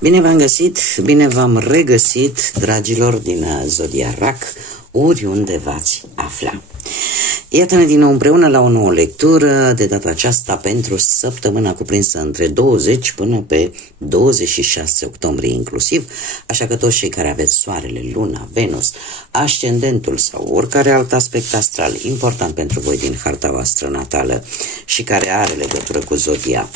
Bine v-am găsit, bine v-am regăsit, dragilor din Zodia Rac, oriunde v-ați afla. Iată-ne din nou împreună la o nouă lectură, de data aceasta pentru săptămâna cuprinsă între 20 până pe 26 octombrie inclusiv, așa că toți cei care aveți soarele, luna, Venus, ascendentul sau oricare alt aspect astral important pentru voi din harta voastră natală și care are legătură cu Zodia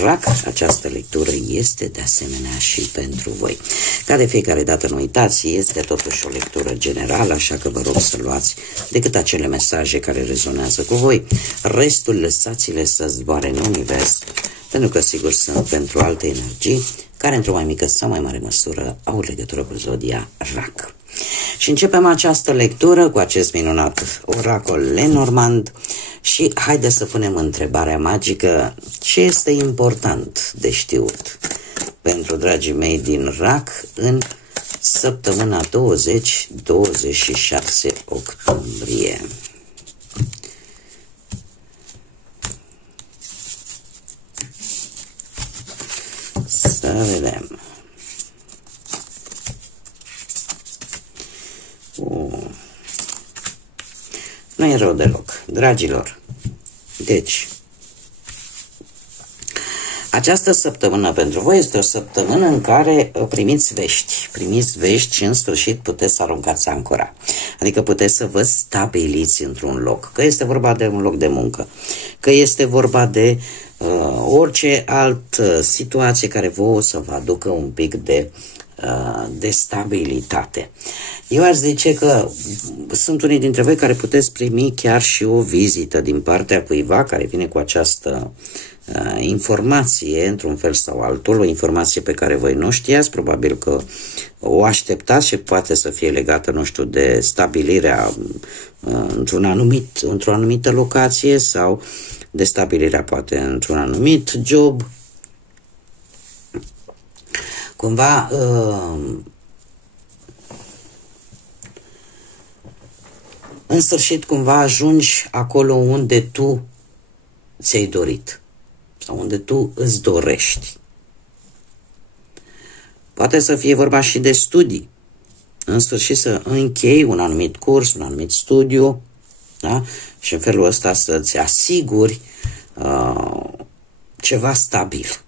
Rac, această lectură este de asemenea și pentru voi. Ca de fiecare dată, nu uitați, este totuși o lectură generală, așa că vă rog să luați decât acele mesaje care rezonează cu voi. Restul lăsați-le să zboare în univers, pentru că sigur sunt pentru alte energii care într-o mai mică sau mai mare măsură au legătură cu Zodia Rac. Și începem această lectură cu acest minunat oracol Lenormand și haideți să punem întrebarea magică: ce este important de știut pentru dragii mei din Rac în săptămâna 20-26 octombrie? Să vedem. Nu e rău deloc, dragilor. Deci, această săptămână pentru voi este o săptămână în care primiți vești și în sfârșit puteți să aruncați ancora. Adică puteți să vă stabiliți într-un loc, că este vorba de un loc de muncă, că este vorba de orice altă situație care vouă să vă aducă un pic de stabilitate. Eu aș zice că sunt unii dintre voi care puteți primi chiar și o vizită din partea cuiva care vine cu această informație, într-un fel sau altul, o informație pe care voi nu știați, probabil că o așteptați și poate să fie legată, nu știu, de stabilirea într-o anumită locație sau de stabilirea poate într-un anumit job. Cumva în sfârșit cumva ajungi acolo unde tu ți-ai dorit sau unde tu îți dorești. Poate să fie vorba și de studii. În sfârșit să închei un anumit curs, un anumit studiu, da? Și în felul ăsta să-ți asiguri ceva stabil.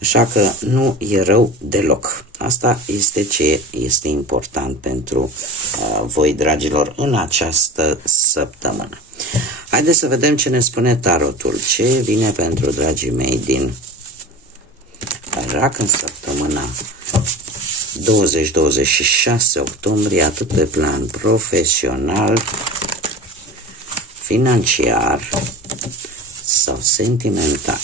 Așa că nu e rău deloc. Asta este ce este important pentru voi, dragilor, în această săptămână. Haideți să vedem ce ne spune tarotul. Ce vine pentru dragii mei din Rac în săptămâna 20-26 octombrie, atât pe plan profesional, financiar sau sentimental.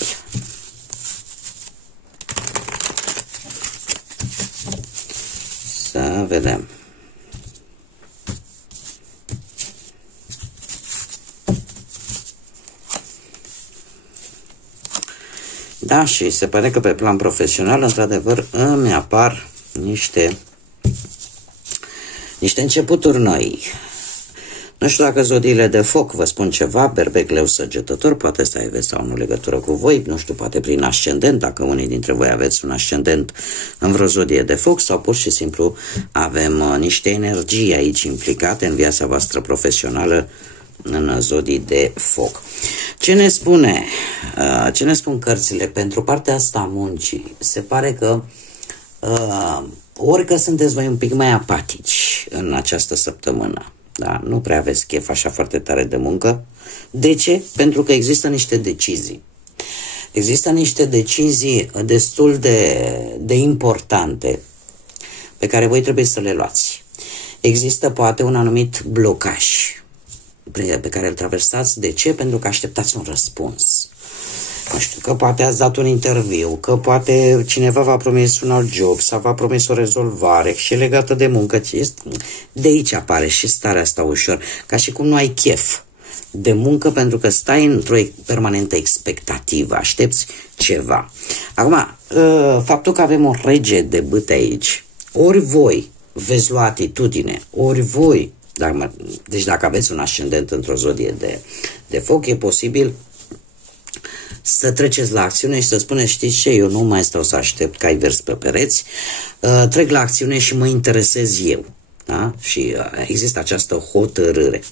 Să vedem. Da, și se pare că pe plan profesional, într-adevăr, îmi apar niște începuturi noi. Nu știu dacă zodiile de foc vă spun ceva, berbec, leu, săgetător, poate să aveți sau nu legătură cu voi, nu știu, poate prin ascendent, dacă unii dintre voi aveți un ascendent în vreo zodie de foc, sau pur și simplu avem niște energii aici implicate în viața voastră profesională în zodii de foc. Ce ne spun cărțile pentru partea asta a muncii? Se pare că ori că sunteți voi un pic mai apatici în această săptămână, da? Nu prea aveți chef așa foarte tare de muncă. De ce? Pentru că există niște decizii. Există niște decizii destul de importante pe care voi trebuie să le luați. Există poate un anumit blocaj pe care îl traversați. De ce? Pentru că așteptați un răspuns. Nu știu, că poate ați dat un interviu, că poate cineva v-a promis un alt job sau v-a promis o rezolvare și legată de muncă. De aici apare și starea asta ușor, ca și cum nu ai chef de muncă pentru că stai într-o permanentă expectativă, aștepți ceva. Acum, faptul că avem o rege de bâte aici, ori voi veți lua atitudine, ori voi, deci dacă aveți un ascendent într-o zodie de foc, e posibil să treceți la acțiune și să spuneți, știți ce, eu nu mai stau să aștept cai vers pe pereți, trec la acțiune și mă interesez eu. Da? Și există această hotărâre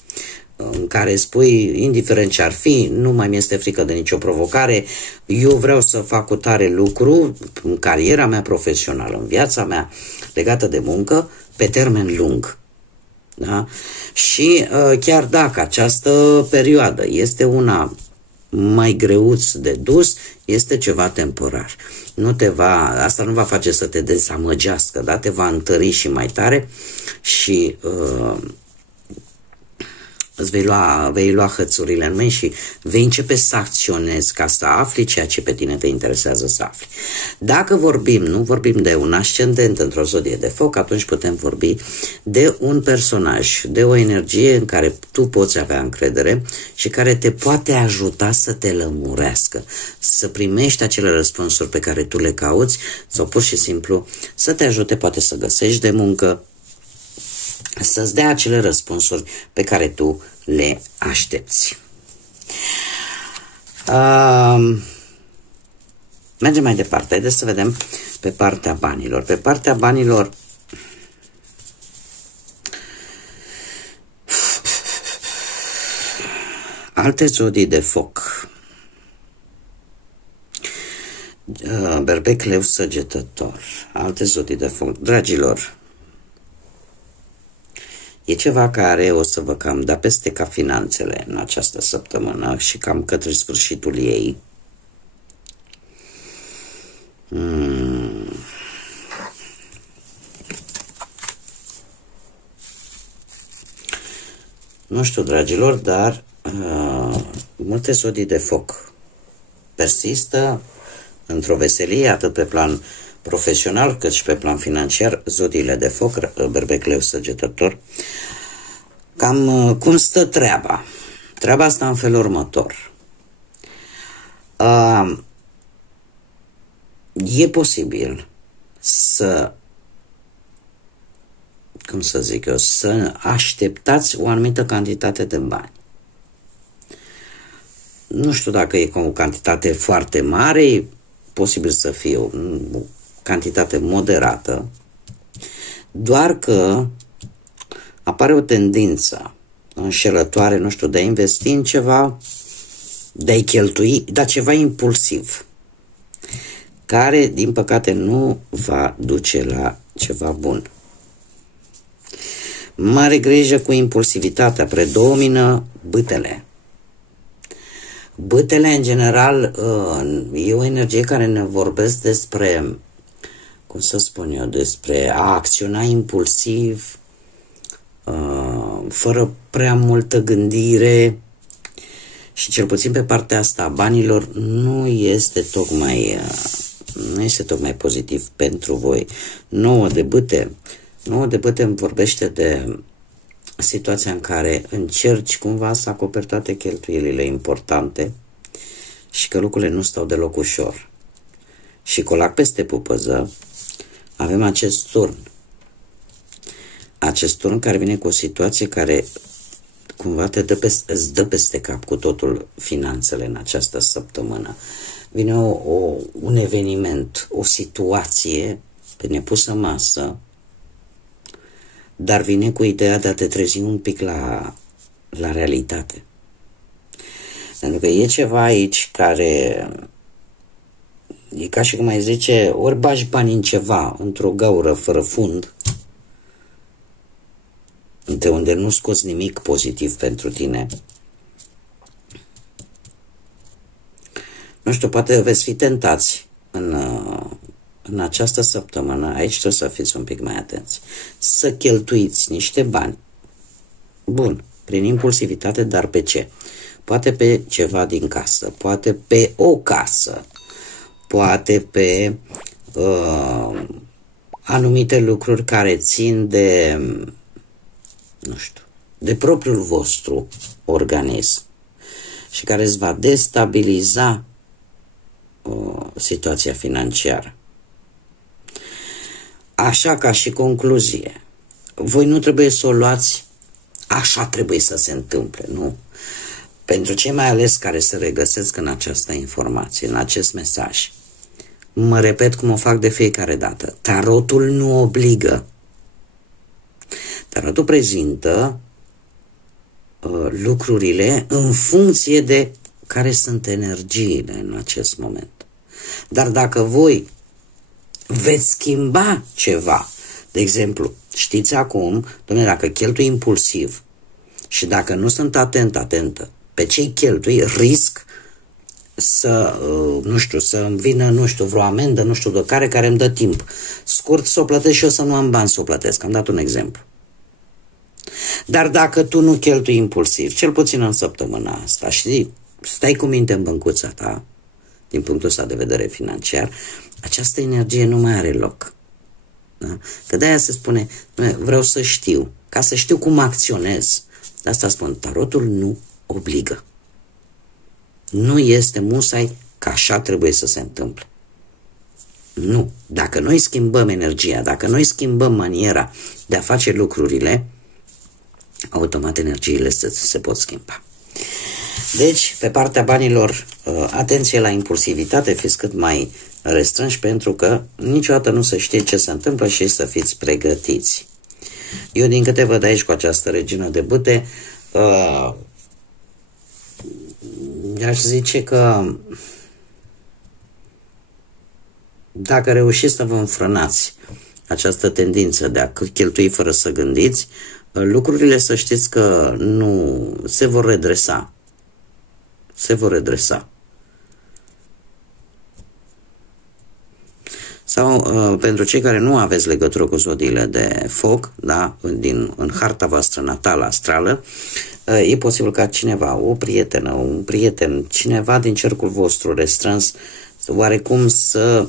în care spui, indiferent ce ar fi, nu mai mi-este frică de nicio provocare, eu vreau să fac o tare lucru în cariera mea profesională, în viața mea legată de muncă, pe termen lung. Da? Și chiar dacă această perioadă este una mai greuț de dus, este ceva temporar. Asta nu va face să te dezamăgească, da? Te va întări și mai tare și îți vei lua hățurile în mâini și vei începe să acționezi ca să afli ceea ce pe tine te interesează să afli. Dacă nu vorbim de un ascendent într-o zodie de foc, atunci putem vorbi de un personaj, de o energie în care tu poți avea încredere și care te poate ajuta să te lămurească, să primești acele răspunsuri pe care tu le cauți sau pur și simplu să te ajute poate să găsești de muncă, să-ți dea acele răspunsuri pe care tu le aștepți. Mergem mai departe. Haideți să vedem pe partea banilor. Pe partea banilor alte zodii de foc. Berbec, Leu, Săgetător. Alte zodii de foc. Dragilor, e ceva care o să vă cam da peste ca finanțele în această săptămână și cam către sfârșitul ei. Nu știu, dragilor, dar multe zodii de foc persistă într-o veselie, atât pe plan profesional cât și pe plan financiar. Zodiile de foc, Berbec, Leu, Săgetător. Cam cum stă treaba? Treaba asta în felul următor. E posibil să, cum să zic eu, să așteptați o anumită cantitate de bani. Nu știu dacă e o cantitate foarte mare, e posibil să fie o cantitate moderată, doar că apare o tendință înșelătoare, nu știu, de a investi în ceva, de a-i cheltui, dar ceva impulsiv, care, din păcate, nu va duce la ceva bun. Mare grijă cu impulsivitatea, predomină bâtele. Bâtele, în general, e o energie care ne vorbesc despre, cum să spun eu, despre a acționa impulsiv, fără prea multă gândire, și cel puțin pe partea asta a banilor nu este tocmai pozitiv pentru voi. 9 de bâte îmi vorbește de situația în care încerci cumva să acoperi toate cheltuielile importante și că lucrurile nu stau deloc ușor. Și colac peste pupăză avem acest turn. Acest turn care vine cu o situație care cumva îți dă peste cap cu totul finanțele în această săptămână. Vine un eveniment, o situație pe nepusă masă, dar vine cu ideea de a te trezi un pic la realitate. Pentru că e ceva aici care e ca și cum ai zice, ori bagi bani în ceva, într-o gaură fără fund, de unde nu scoți nimic pozitiv pentru tine. Nu știu, poate veți fi tentați în această săptămână, aici trebuie să fiți un pic mai atenți, să cheltuiți niște bani. Bun, prin impulsivitate, dar pe ce? Poate pe ceva din casă, poate pe o casă, poate pe anumite lucruri care țin de, nu știu, de propriul vostru organism și care îți va destabiliza situația financiară. Așa, ca și concluzie, voi nu trebuie să o luați așa trebuie să se întâmple, nu. pentru cei mai ales care se regăsesc în această informație, în acest mesaj, mă repet cum o fac de fiecare dată, tarotul nu obligă. Tarotul prezintă lucrurile în funcție de care sunt energiile în acest moment. Dar dacă voi veți schimba ceva, de exemplu, știți acum, dom'le, dacă cheltui impulsiv și dacă nu sunt atentă pe ce cheltui, risc să, să îmi vină, vreo amendă, de care îmi dă timp scurt să o plătesc și eu să nu am bani să o plătesc. Am dat un exemplu. Dar dacă tu nu cheltui impulsiv, cel puțin în săptămâna asta, și stai cu minte în băncuța ta, din punctul ăsta de vedere financiar, această energie nu mai are loc. Da? Că de-aia se spune, vreau să știu, ca să știu cum acționez. De asta spun, tarotul nu obligă. Nu este musai că așa trebuie să se întâmple. Nu. Dacă noi schimbăm energia, dacă noi schimbăm maniera de a face lucrurile, automat energiile se pot schimba. Deci, pe partea banilor, atenție la impulsivitate, fiți cât mai restrânși, pentru că niciodată nu se știe ce se întâmplă și să fiți pregătiți. Eu, din câte văd aici cu această regină de bâte, aș zice că dacă reușiți să vă înfrânați această tendință de a cheltui fără să gândiți, lucrurile, să știți că nu se vor redresa. Se vor redresa. Sau pentru cei care nu aveți legătură cu zodiile de foc, da, în harta voastră natală astrală, e posibil ca cineva, o prietenă, un prieten, cineva din cercul vostru restrâns, oarecum să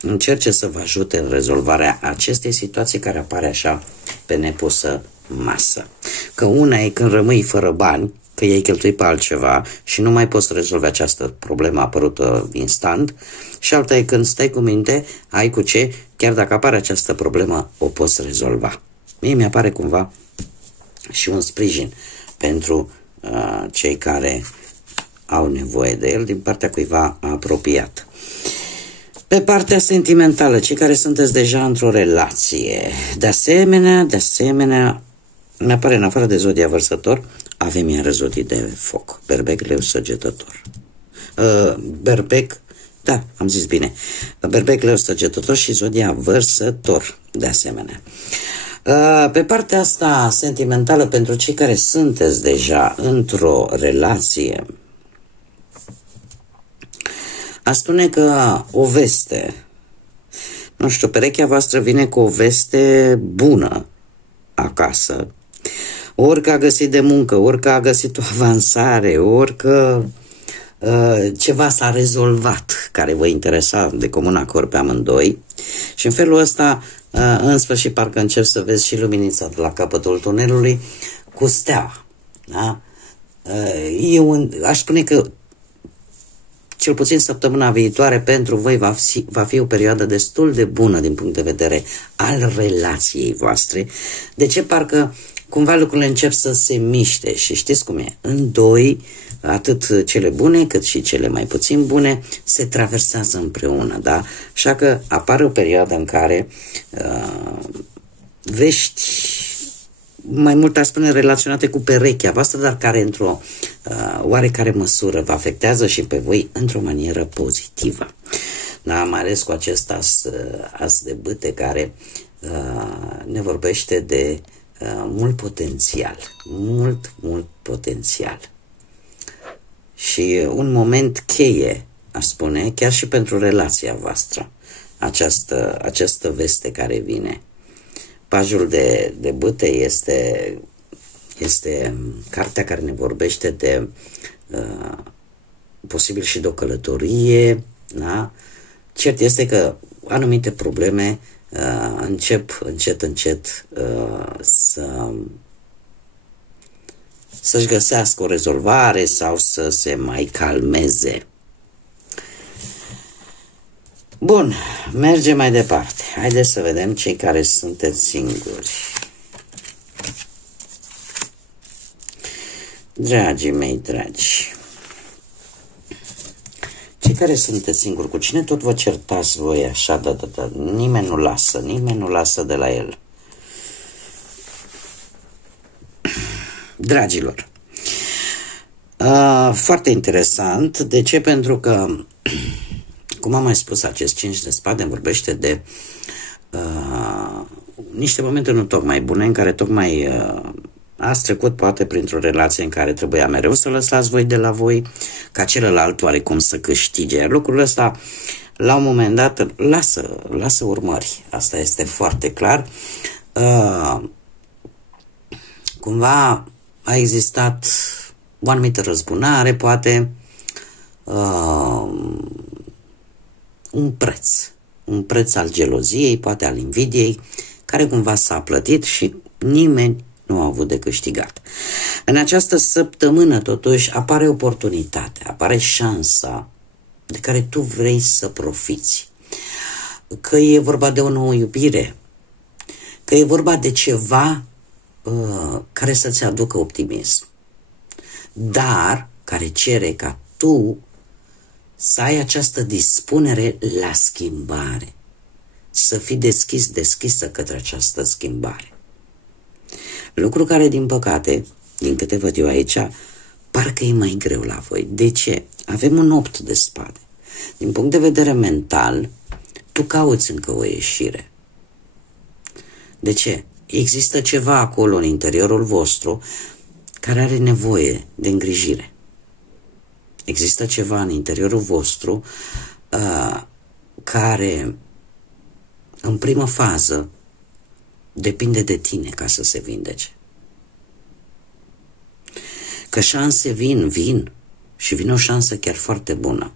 încerce să vă ajute în rezolvarea acestei situații care apare așa pe nepusă masă. Că una e când rămâi fără bani, că i-ai cheltuit pe altceva și nu mai poți să rezolvi această problemă apărută instant, și alta e când stai cu minte, ai cu ce, chiar dacă apare această problemă, o poți rezolva. Mie mi-apare cumva și un sprijin pentru cei care au nevoie de el din partea cuiva apropiat. Pe partea sentimentală, cei care sunteți deja într-o relație, de asemenea, ne apare în afară de zodia Vărsător, avem iară zodii de foc, Berbec, Leu, Săgetător. Berbec, da, am zis bine, Berbec, Leu, Săgetător și zodia Vărsător, de asemenea. Pe partea asta sentimentală, pentru cei care sunteți deja într-o relație, aș spune că o veste, perechea voastră vine cu o veste bună acasă, ori că a găsit de muncă, ori că a găsit o avansare, ori că ceva s-a rezolvat care vă interesa de comun acord pe amândoi, și în felul ăsta în sfârșit parcă încep să vezi și luminița de la capătul tunelului cu steaua. Da? Aș spune că cel puțin săptămâna viitoare pentru voi va fi o perioadă destul de bună din punct de vedere al relației voastre. De ce? Parcă cumva lucrurile încep să se miște și știți cum e. În doi, atât cele bune cât și cele mai puțin bune se traversează împreună, da? Așa că apare o perioadă în care vești mai mult, aș spune, relaționate cu perechea voastră, dar care într-o oarecare măsură vă afectează și pe voi într-o manieră pozitivă. Da, mai ales cu acest as de bâte care ne vorbește de mult potențial, mult potențial. Și un moment cheie, aș spune, chiar și pentru relația voastră, această veste care vine. Pajul de bâte este cartea care ne vorbește de posibil și de o călătorie, da? Cert este că anumite probleme încep încet să-și găsească o rezolvare sau să se mai calmeze. Bun, mergem mai departe. Haideți să vedem cei care sunteți singuri. Dragii mei dragi, cei care sunteți singuri, cu cine tot vă certați voi așa, nimeni nu lasă de la el. Dragilor, foarte interesant. De ce? Pentru că, cum am mai spus, acest 5 de spade vorbește de niște momente nu tocmai bune, în care tocmai ați trecut poate printr-o relație în care trebuia mereu să lăsați voi de la voi, ca celălalt oarecum să câștige. Iar lucrul ăsta, la un moment dat, lasă urmări. Asta este foarte clar. Cumva a existat o anumită răzbunare, poate un preț al geloziei, poate al invidiei, care cumva s-a plătit și nimeni nu a avut de câștigat. În această săptămână, totuși, apare oportunitatea, apare șansa de care tu vrei să profiți. Că e vorba de o nouă iubire, că e vorba de ceva care să-ți aducă optimism, dar care cere ca tu să ai această dispunere la schimbare, să fii deschisă către această schimbare. Lucru care, din păcate, din câte văd eu aici, parcă e mai greu la voi. De ce? Avem un 8 de spade. Din punct de vedere mental, tu cauți încă o ieșire. De ce? Există ceva acolo în interiorul vostru care are nevoie de îngrijire. Există ceva în interiorul vostru care, în primă fază, depinde de tine ca să se vindece. Că șanse vin și vine o șansă chiar foarte bună.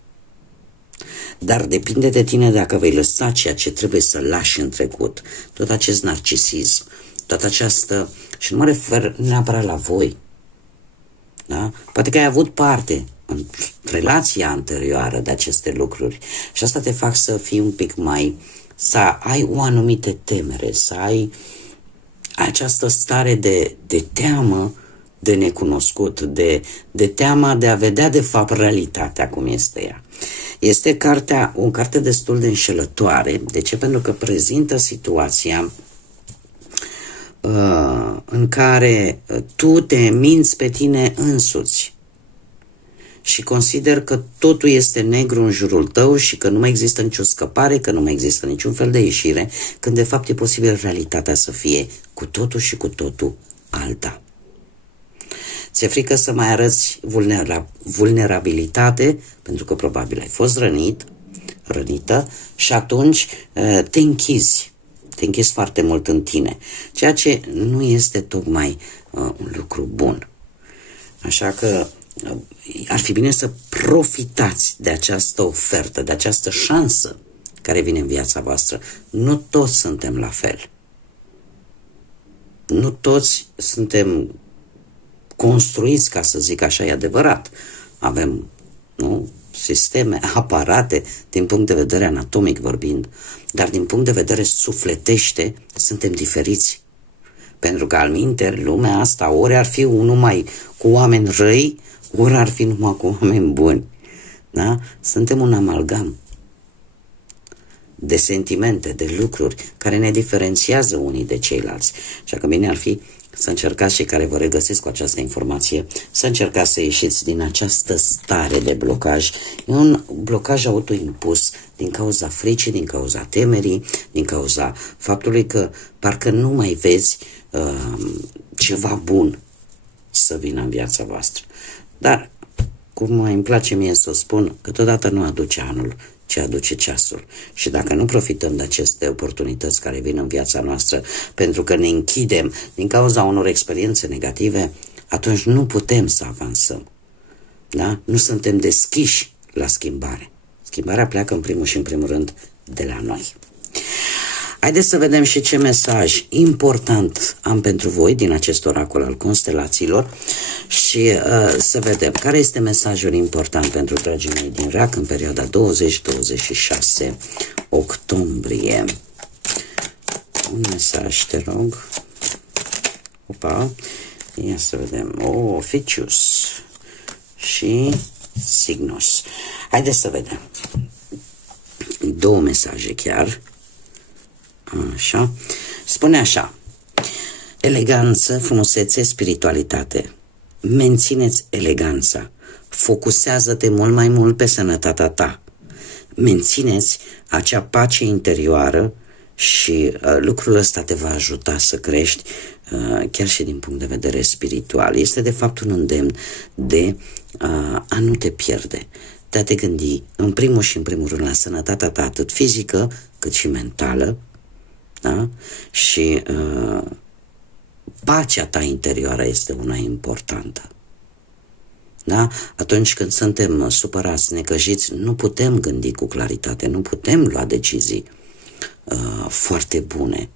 Dar depinde de tine dacă vei lăsa ceea ce trebuie să lași în trecut, tot acest narcisism, toată această... Și nu mă refer neapărat la voi. Da? Poate că ai avut parte în relația anterioară de aceste lucruri și asta te fac să fii un pic mai... să ai o anumită temere, să ai această stare de teamă de necunoscut, de teama de a vedea de fapt realitatea cum este ea. Este o carte destul de înșelătoare. De ce? Pentru că prezintă situația în care tu te minți pe tine însuți și consider că totul este negru în jurul tău și că nu mai există nicio scăpare, că nu mai există niciun fel de ieșire, când de fapt e posibil realitatea să fie cu totul și cu totul alta. Ți-e frică să mai arăți vulnerabilitate, pentru că probabil ai fost rănită și atunci te închizi. Te închizi foarte mult în tine, ceea ce nu este tocmai un lucru bun. Așa că ar fi bine să profitați de această ofertă, de această șansă care vine în viața voastră. Nu toți suntem la fel. Nu toți suntem construiți, ca să zic așa, e adevărat. Avem, sisteme, aparate, din punct de vedere anatomic vorbind, dar din punct de vedere sufletește, suntem diferiți. Pentru că, alminteri, lumea asta ori ar fi numai cu oameni răi, ori ar fi numai cu oameni buni. Da? Suntem un amalgam de sentimente, de lucruri care ne diferențiază unii de ceilalți. Așa că bine ar fi să încercați, cei care vă regăsesc cu această informație, să încercați să ieșiți din această stare de blocaj. E un blocaj autoimpus din cauza fricii, din cauza temerii, din cauza faptului că parcă nu mai vezi ceva bun să vină în viața voastră. Dar, cum îmi place mie să o spun, câteodată nu aduce anul, ci aduce ceasul. Și dacă nu profităm de aceste oportunități care vin în viața noastră, pentru că ne închidem din cauza unor experiențe negative, atunci nu putem să avansăm. Da? Nu suntem deschiși la schimbare. Schimbarea pleacă în primul și în primul rând de la noi. Haideți să vedem și ce mesaj important am pentru voi din acest oracol al constelațiilor și să vedem care este mesajul important pentru dragii mei din RAC în perioada 20-26 octombrie. Un mesaj, te rog. Opa. Ia să vedem. Oficius și Cygnus. Haideți să vedem. 2 mesaje chiar. Așa. Spune așa: eleganță, frumusețe, spiritualitate. Mențineți eleganța. Focusează-te mult mai mult pe sănătatea ta. Mențineți acea pace interioară și lucrul ăsta te va ajuta să crești chiar și din punct de vedere spiritual. Este de fapt un îndemn de a nu te pierde, de a te gândi în primul și în primul rând la sănătatea ta, atât fizică cât și mentală, da? Și pacea ta interioară este una importantă. Da? Atunci când suntem supărați, necăjiți, nu putem gândi cu claritate, nu putem lua decizii foarte bune.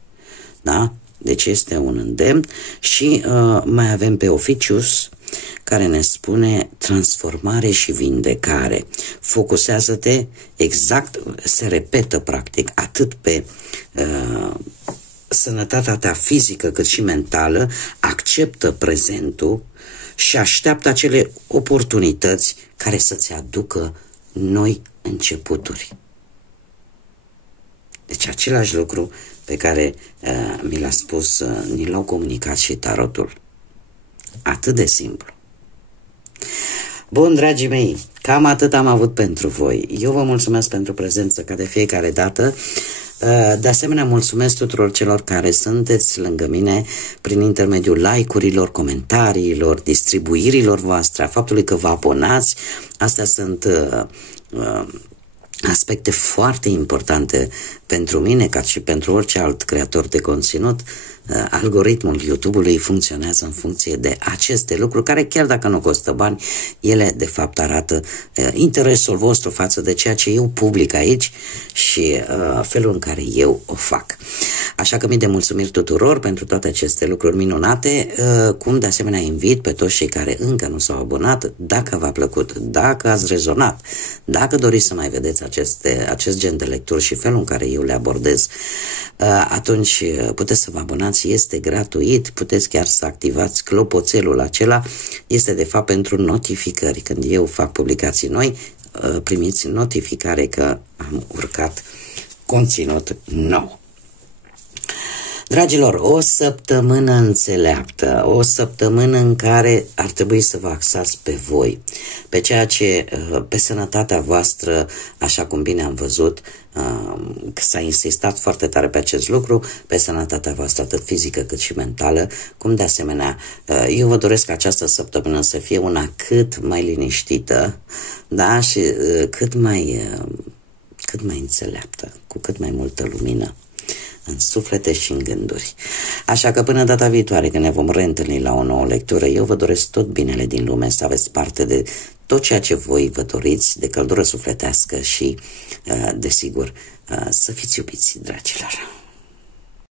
Da? Deci este un îndemn. Și mai avem pe Oficius, care ne spune transformare și vindecare. Focusează-te exact, se repetă practic, atât pe sănătatea ta fizică cât și mentală, acceptă prezentul și așteaptă acele oportunități care să-ți aducă noi începuturi. Deci același lucru pe care mi l-a spus, ni l-au comunicat și tarotul. Atât de simplu. Bun, dragii mei, cam atât am avut pentru voi. Eu vă mulțumesc pentru prezență ca de fiecare dată. De asemenea, mulțumesc tuturor celor care sunteți lângă mine prin intermediul like-urilor, comentariilor, distribuirilor voastre, a faptului că vă abonați. Astea sunt aspecte foarte importante pentru mine, ca și pentru orice alt creator de conținut. Algoritmul YouTube-ului funcționează în funcție de aceste lucruri, care chiar dacă nu costă bani, ele de fapt arată interesul vostru față de ceea ce eu public aici și felul în care eu o fac. Așa că mii de mulțumiri tuturor pentru toate aceste lucruri minunate, cum de asemenea invit pe toți cei care încă nu s-au abonat, dacă v-a plăcut, dacă ați rezonat, dacă doriți să mai vedeți acest gen de lecturi și felul în care eu le abordez, atunci puteți să vă abonați, este gratuit, puteți chiar să activați clopoțelul acela, este de fapt pentru notificări. Când eu fac publicații noi, primiți notificare că am urcat conținut nou. Dragilor, o săptămână înțeleaptă, o săptămână în care ar trebui să vă axați pe voi, pe ceea ce, pe sănătatea voastră, așa cum bine am văzut, că s-a insistat foarte tare pe acest lucru, pe sănătatea voastră, atât fizică cât și mentală, cum de asemenea, eu vă doresc ca această săptămână să fie una cât mai liniștită, da, și cât mai înțeleaptă, cu cât mai multă lumină în suflete și în gânduri. Așa că până data viitoare, când ne vom reîntâlni la o nouă lectură, eu vă doresc tot binele din lume, să aveți parte de tot ceea ce voi vă doriți, de căldură sufletească și, desigur, să fiți iubiți, dragilor.